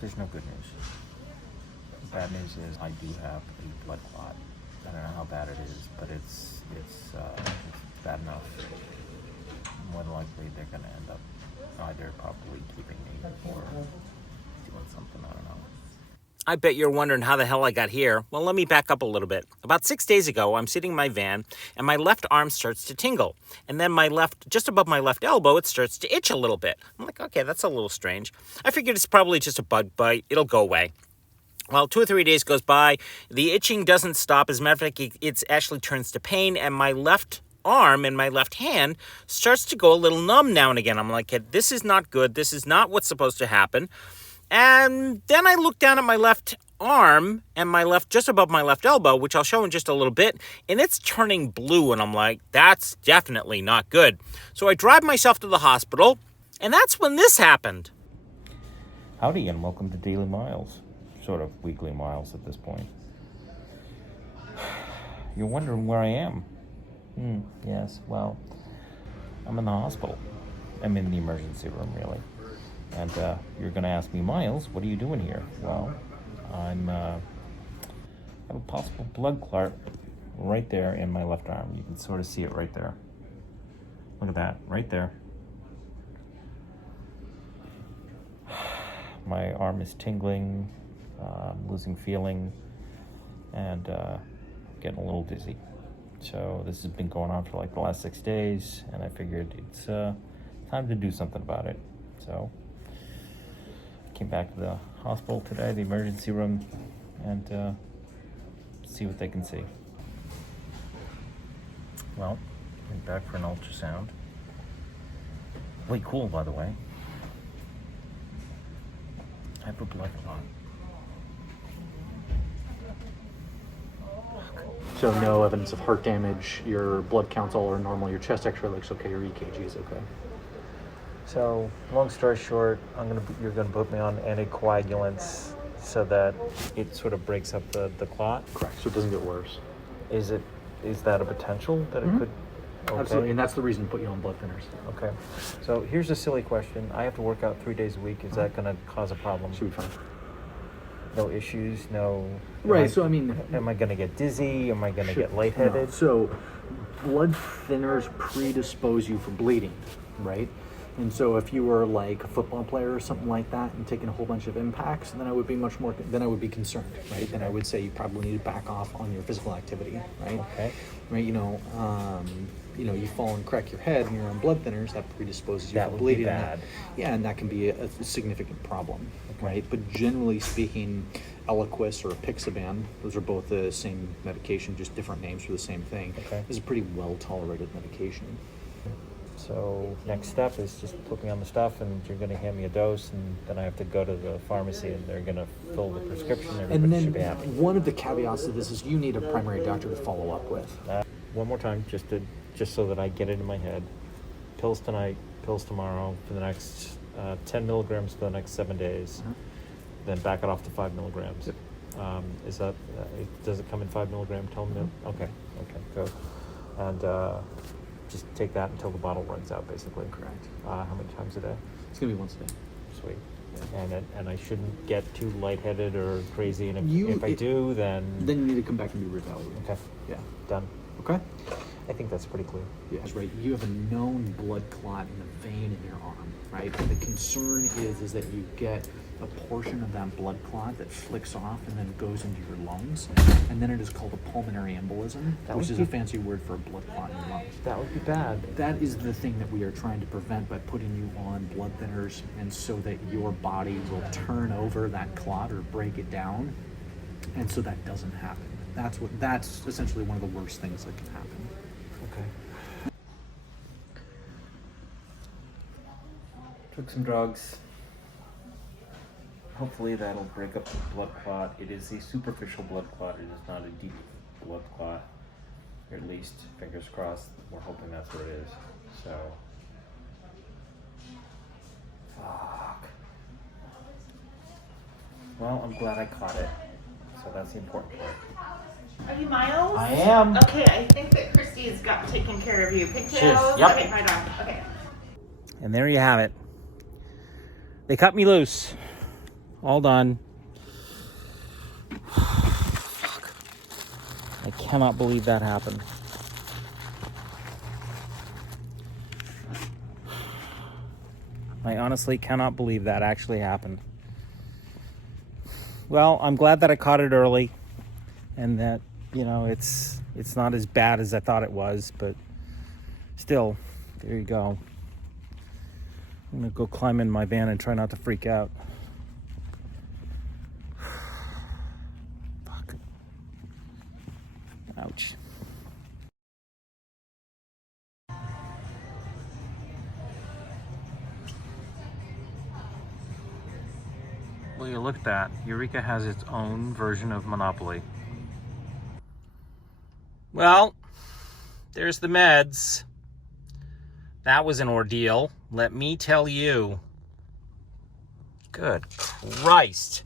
there's no good news. The bad news is I do have a blood clot. I don't know how bad it is, but it's bad enough. More than likely, they're going to end up either probably keeping me or doing something. I don't know. I bet you're wondering how the hell I got here. Well, let me back up a little bit. About 6 days ago, I'm sitting in my van, and my left arm starts to tingle. And then just above my left elbow, it starts to itch a little bit. I'm like, okay, that's a little strange. I figured it's probably just a bug bite. It'll go away. Well, 2 or 3 days goes by. The itching doesn't stop. As a matter of fact, it actually turns to pain, and my left arm and my left hand starts to go a little numb now and again. I'm like, this is not good. This is not what's supposed to happen. And then I look down at my left arm and just above my left elbow, which I'll show in just a little bit, and it's turning blue. And I'm like, that's definitely not good. So I drive myself to the hospital, and that's when this happened. Howdy, and welcome to Daily Miles. Sort of weekly miles at this point. You're wondering where I am. Yes, well, I'm in the hospital. I'm in the emergency room, really. And you're going to ask me, Miles, what are you doing here? Well, I have a possible blood clot right there in my left arm. You can sort of see it right there. Look at that, right there. My arm is tingling, losing feeling, and getting a little dizzy. So this has been going on for like the last 6 days, and I figured it's time to do something about it. So came back to the hospital today, the emergency room, and see what they can see. Well, went back for an ultrasound. Way cool, by the way. I have a blood clot. So no evidence of heart damage, your blood counts all are normal, your chest x-ray looks okay, your EKG is okay. So, long story short, you're gonna put me on anticoagulants so that it sort of breaks up the clot. Correct, so it doesn't get worse. Is that a potential that it could? Okay. Absolutely, and that's the reason to put you on blood thinners. Okay. So here's a silly question. I have to work out 3 days a week. Is that gonna cause a problem? Should be fine. No issues, no... Right, so I mean... Am I gonna get dizzy? Am I gonna get lightheaded? No. So, blood thinners predispose you for bleeding, right? And so if you were like a football player or something like that and taking a whole bunch of impacts, then I would be concerned, right? Then I would say you probably need to back off on your physical activity, right? Okay. Right, you fall and crack your head and you're on blood thinners, that predisposes you for bleeding. That would be bad. And that can be a significant problem, right? But generally speaking, Eliquis or Apixaban, those are both the same medication, just different names for the same thing. Okay. This is a pretty well-tolerated medication. So next step is just put me on the stuff, and you're going to hand me a dose, and then I have to go to the pharmacy, and they're going to fill the prescription. Everybody should be happy. One of the caveats to this is you need a primary doctor to follow up with. One more time, just so that I get it in my head. Pills tonight, pills tomorrow for the next 10 milligrams for the next 7 days. Then back it off to 5 milligrams. Yep. Is that does it come in 5 milligram? Okay, good. And just take that until the bottle runs out, basically. Correct. How many times a day? It's going to be once a day. Sweet. Yeah. And I shouldn't get too lightheaded or crazy, and if I do, then you need to come back and be reevaluated. Okay. Yeah. Done. Okay. I think that's pretty clear. Yeah, that's right. You have a known blood clot in the vein in your arm, right? And the concern is that you get a portion of that blood clot that flicks off and then goes into your lungs, and then it is called a pulmonary embolism, which is a fancy word for a blood clot in your lungs. That would be bad. That is the thing that we are trying to prevent by putting you on blood thinners, and so that your body will turn over that clot or break it down, and so that doesn't happen. That's essentially one of the worst things that can happen. Okay. Took some drugs. Hopefully that'll break up the blood clot. It is a superficial blood clot. It is not a deep blood clot. Or at least, fingers crossed, we're hoping that's what it is. So, fuck. Well, I'm glad I caught it. So that's the important part. Are you Miles? I am. Okay, I think that Christy's got taken care of you. Pigtails? Yep. Okay, right on. Okay. And there you have it. They cut me loose. All done. Fuck. I cannot believe that happened. I honestly cannot believe that actually happened. Well, I'm glad that I caught it early and that, you know, it's not as bad as I thought it was, but still, there you go. I'm gonna go climb in my van and try not to freak out. Fuck. Ouch. Well, you look at that. Eureka has its own version of Monopoly. Well, there's the meds. That was an ordeal, let me tell you. Good Christ.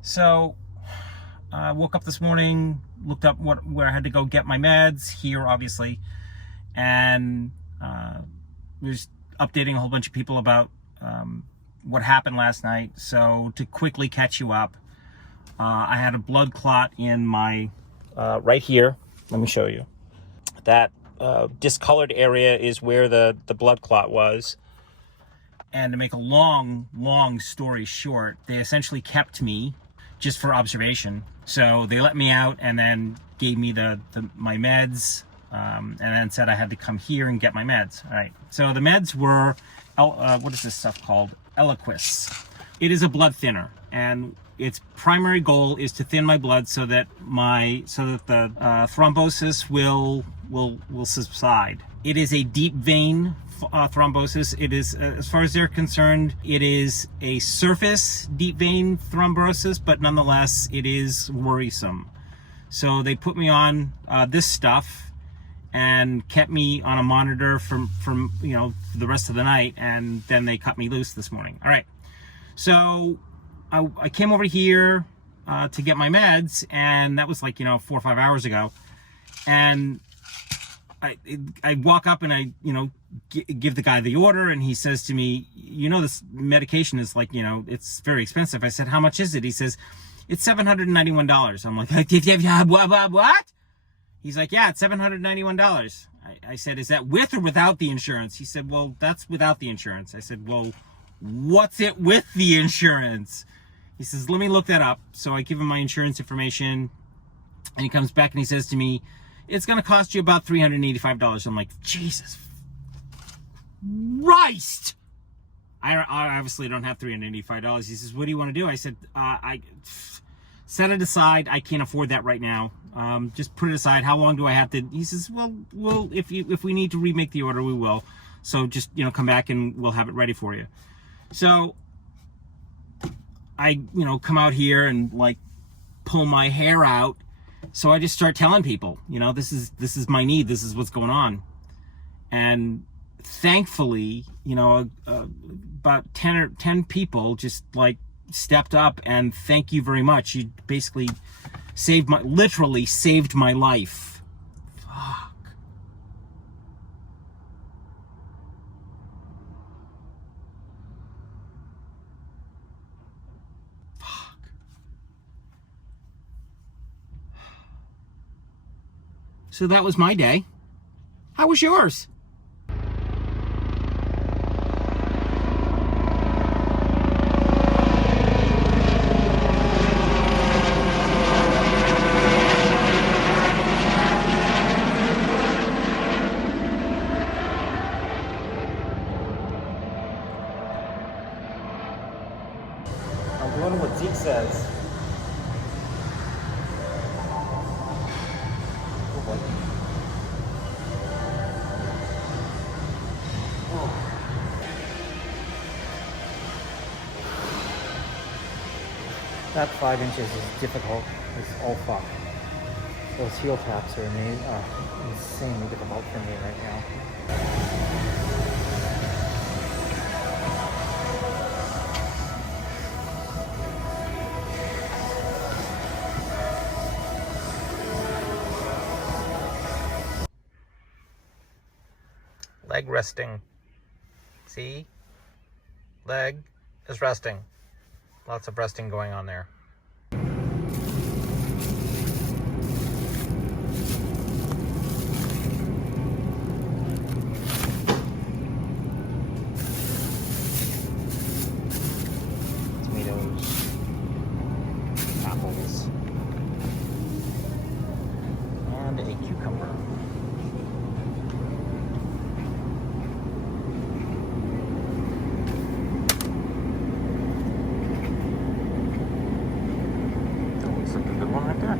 So, I woke up this morning, looked up where I had to go get my meds, here obviously, and was updating a whole bunch of people about what happened last night. So to quickly catch you up, I had a blood clot in my, right here. Let me show you. That discolored area is where the blood clot was. And to make a long story short, they essentially kept me just for observation. So they let me out and then gave me my meds, and then said I had to come here and get my meds. All right. So the meds were, what is this stuff called? Eliquis. It is a blood thinner, and its primary goal is to thin my blood so that the thrombosis will subside. It is a deep vein thrombosis. It is, as far as they're concerned, it is a surface deep vein thrombosis, but nonetheless, it is worrisome. So they put me on this stuff and kept me on a monitor from you know, the rest of the night, and then they cut me loose this morning. All right, so I came over here to get my meds, and that was like, you know, 4 or 5 hours ago, and I walk up and I, you know, give the guy the order, and he says to me, you know, this medication is like, you know, it's very expensive. I said, how much is it? He says, it's $791. I'm like, what? He's like, yeah, it's $791. I said, is that with or without the insurance? He said, well, that's without the insurance. I said, well, what's it with the insurance? He says, let me look that up. So I give him my insurance information, and he comes back and he says to me, it's going to cost you about $385. I'm like, Jesus Christ! I obviously don't have $385. He says, what do you want to do? I said, I set it aside. I can't afford that right now. Just put it aside. How long do I have to? He says, well, if we need to remake the order, we will. So just, you know, come back and we'll have it ready for you. So I, you know, come out here and like pull my hair out. So I just start telling people, you know, this is my need. This is what's going on. And thankfully, you know, about 10 people just like stepped up and thank you very much. You basically literally saved my life. Fuck. Fuck. So that was my day. How was yours? I'm doing what Zeke says. Oh boy. Oh. That 5 inches is difficult. It's all fuck. Those heel taps are insanely difficult for me right now. Leg resting. See? Leg is resting. Lots of breasting going on there. Tomatoes, apples, and a cucumber. That looks like a good one right there.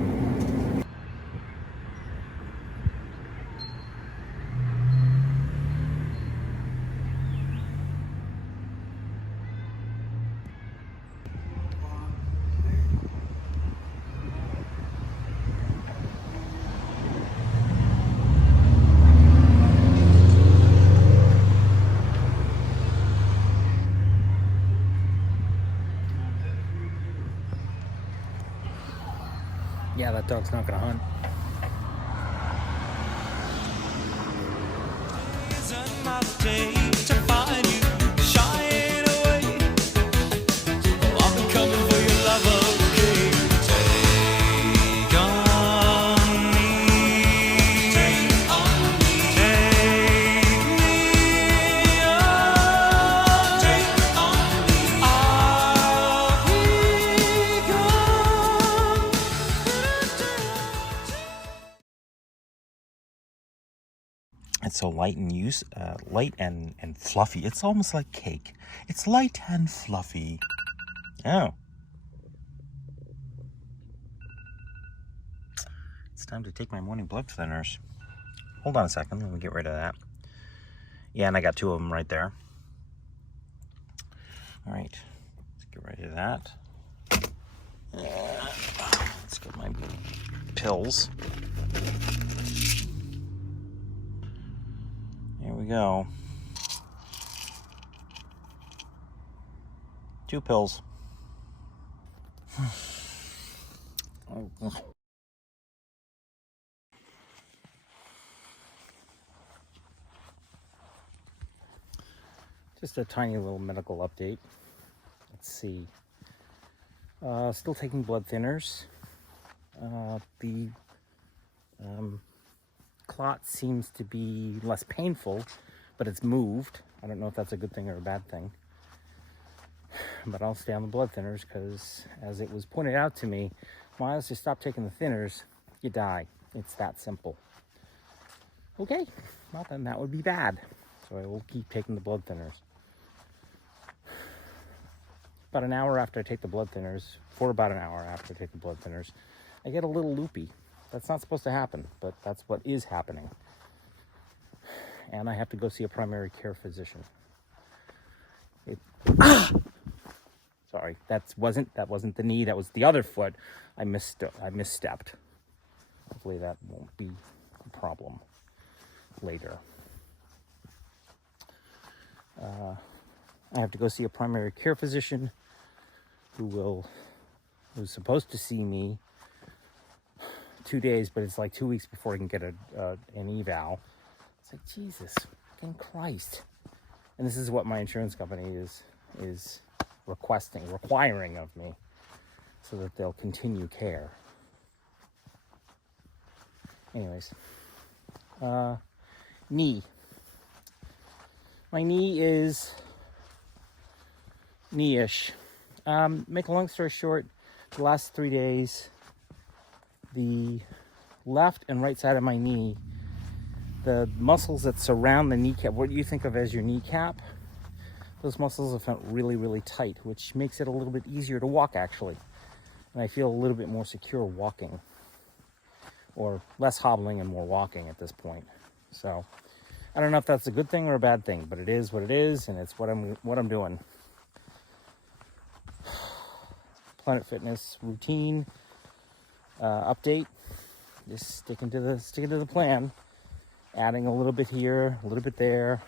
Yeah, that dog's not gonna hunt. Isn't my day to find you shying away? Oh, I'll be coming for your love, okay? Take on me, take me on, take on me. I'll be gone. It's so light and light and fluffy. It's almost like cake. It's light and fluffy. Oh. It's time to take my morning blood thinners. Hold on a second. Let me get rid of that. Yeah, and I got 2 of them right there. All right. Let's get rid of that. Let's get my pills. Here we go. 2 pills. Just a tiny little medical update. Let's see. Still taking blood thinners. The clot seems to be less painful, but it's moved. I don't know if that's a good thing or a bad thing. But I'll stay on the blood thinners because, as it was pointed out to me, Miles, you stop taking the thinners, you die. It's that simple. Okay, well then that would be bad. So I will keep taking the blood thinners. About an hour after I take the blood thinners, for about an hour after I take the blood thinners, I get a little loopy. That's not supposed to happen, but that's what is happening. And I have to go see a primary care physician. Sorry, that wasn't the knee, that was the other foot. I misstepped. Hopefully that won't be a problem later. I have to go see a primary care physician who's supposed to see me 2 days, but it's like 2 weeks before I can get an eval. It's like, Jesus fucking Christ. And this is what my insurance company is requiring of me, so that they'll continue care. Anyways, knee. My knee is knee-ish. Make a long story short, the last 3 days, the left and right side of my knee, the muscles that surround the kneecap, what you think of as your kneecap, those muscles have felt really, really tight, which makes it a little bit easier to walk, actually. And I feel a little bit more secure walking, or less hobbling and more walking at this point. So I don't know if that's a good thing or a bad thing, but it is what it is, and it's what I'm doing. Planet Fitness routine update. Just sticking to the plan. Adding a little bit here, a little bit there.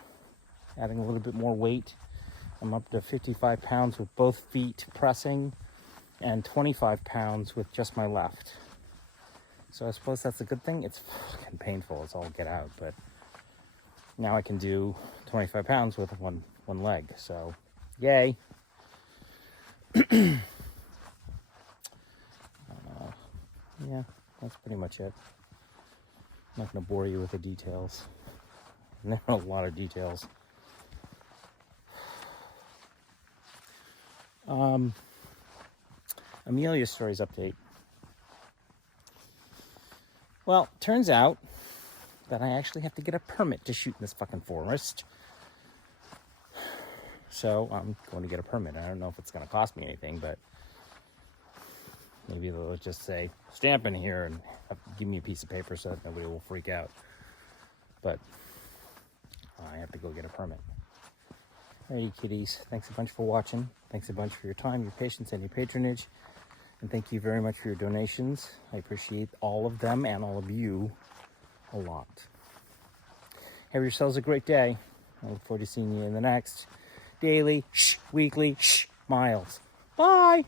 Adding a little bit more weight. I'm up to 55 pounds with both feet pressing, and 25 pounds with just my left. So I suppose that's a good thing. It's fucking painful, it's all get out, but now I can do 25 pounds with one leg, so yay. that's pretty much it. I'm not going to bore you with the details. There are a lot of details. Amelia's stories update. Well, turns out that I actually have to get a permit to shoot in this fucking forest. So I'm going to get a permit. I don't know if it's going to cost me anything, but maybe they'll just say, stamp in here and give me a piece of paper so that nobody will freak out. But I have to go get a permit. Alrighty, kitties. Thanks a bunch for watching. Thanks a bunch for your time, your patience, and your patronage. And thank you very much for your donations. I appreciate all of them and all of you a lot. Have yourselves a great day. I look forward to seeing you in the next daily, weekly, miles. Bye!